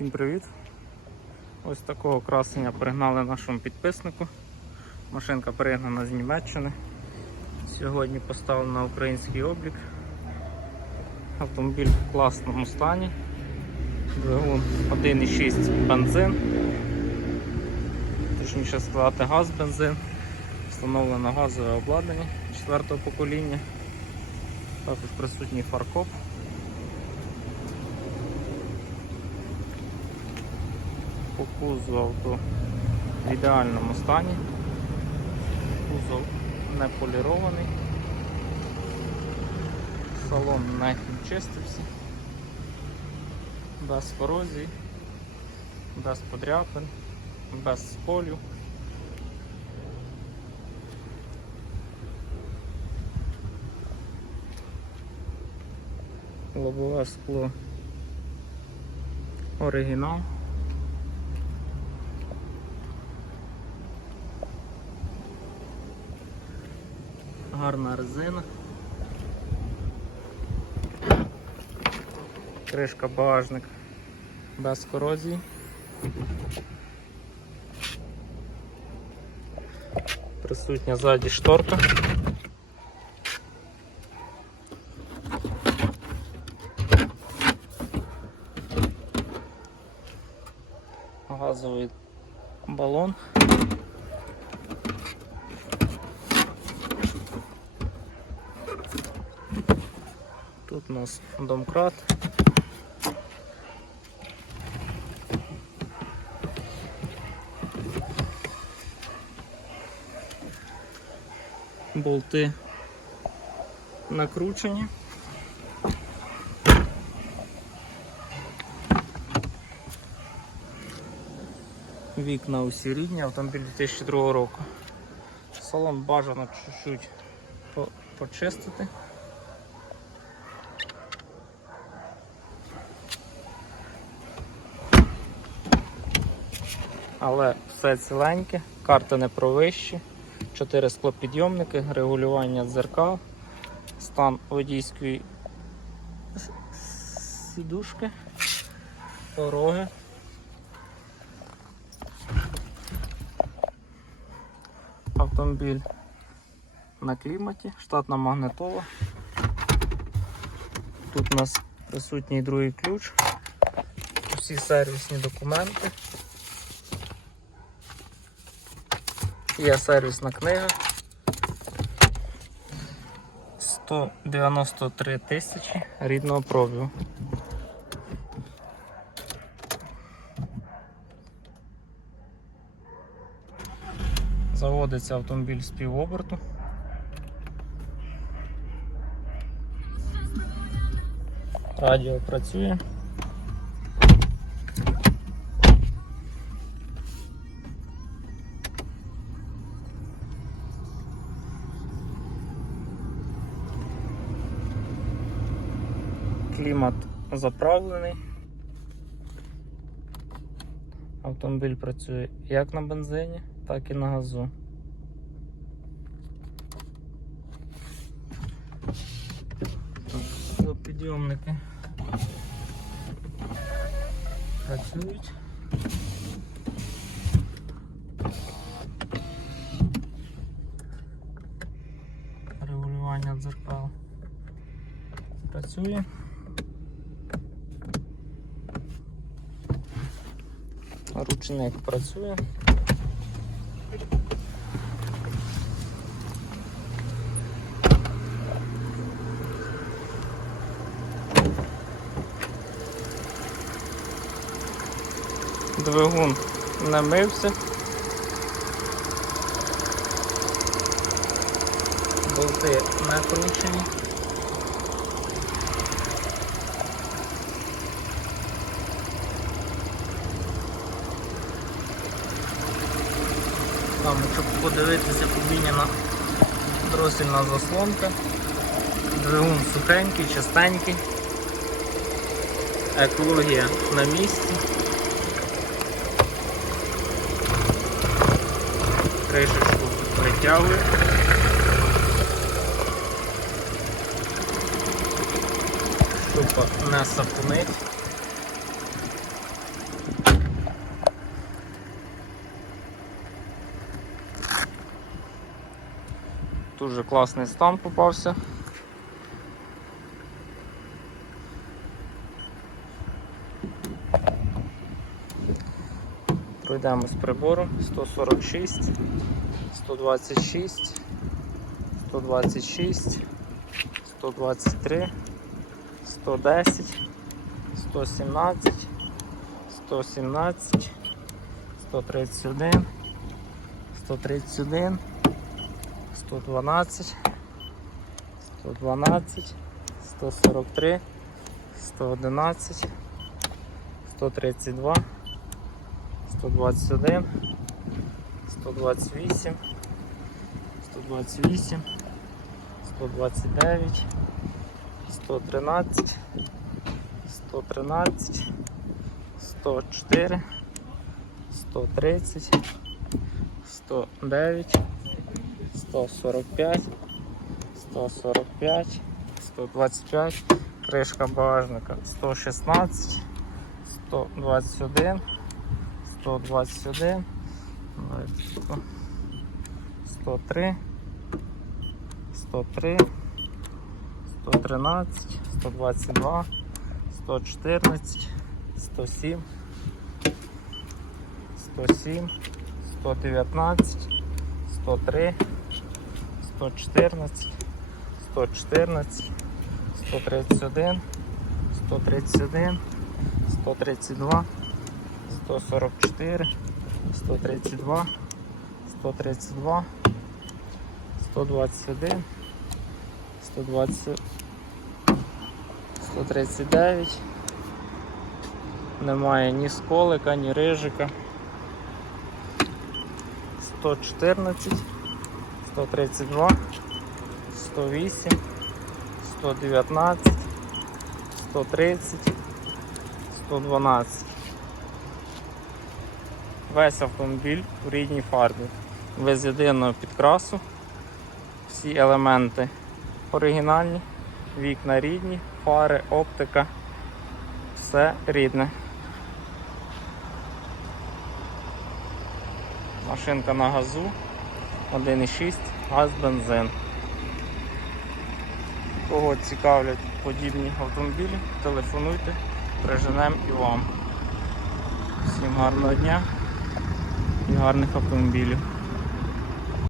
Всім привіт! Ось такого красення пригнали нашому підписнику. Машинка пригнана з Німеччини. Сьогодні поставлена на український облік. Автомобіль в класному стані. Двигун 1,6 бензин. Точніше сказати газ бензин. Встановлено газове обладнання 4 покоління. Також присутній фаркоп. Авто в ідеальному стані. Кузов не полірований. Салон не чистився, без корозії, без подряпин, без сполю. Лобове скло оригінал. Гарна резина. Кришка багажник без корозії. Присутня ззаді шторка. Газовий балон. У нас домкрат. Болти накручені. Вікна усі рідні, автомобіль 2002 року. Салон бажано чуть-чуть по- почистити. Але все ціленьке, карти не провищі, 4 склопідйомники, регулювання дзеркал, стан водійської сідушки, пороги. Автомобіль на кліматі, штатна магнитола. Тут у нас присутній другий ключ, усі сервісні документи. Є сервісна книга. 193 тисячі рідного пробігу. Заводиться автомобіль з півоберту. Радіо працює. Клімат заправлений. Автомобіль працює як на бензині, так і на газу. Підйомники працюють. Регулювання дзеркал працює. Ручник працює. Двигун не мився. Болти накручені. Там, щоб подивитися, поміняна дросільна заслонка. Двигун сухенький, чистенький. Екологія на місці. Кришечку притягує. Штука не сапунить. Дуже класний стан попався. Пройдемо з прибору 146, 126, 126, 123, 110, 117, 117, 131, 131, 112, 112, 143, 111, 132, 121, 128, 128, 129, 113, 113, 104, 130, 109, 145, 145, 125, кришка багажника 116, 121, 121, давайте тако, 103, 103, 113, 122, 114, 107, 107, 119, 103, 114, 114, 131, 131, 132, 144, 132, 132, 121, 120, 139. Немає ні сколика, ні рижика. 114, 132, 108, 119, 130, 112. Весь автомобіль у рідній фарбі. Без єдиного підкрасу. Всі елементи оригінальні, вікна рідні, фари, оптика. Все рідне. Машинка на газу 1,6 газ бензин. Кого цікавлять подібні автомобілі, телефонуйте, приженемо і вам. Всім гарного дня і гарних автомобілів.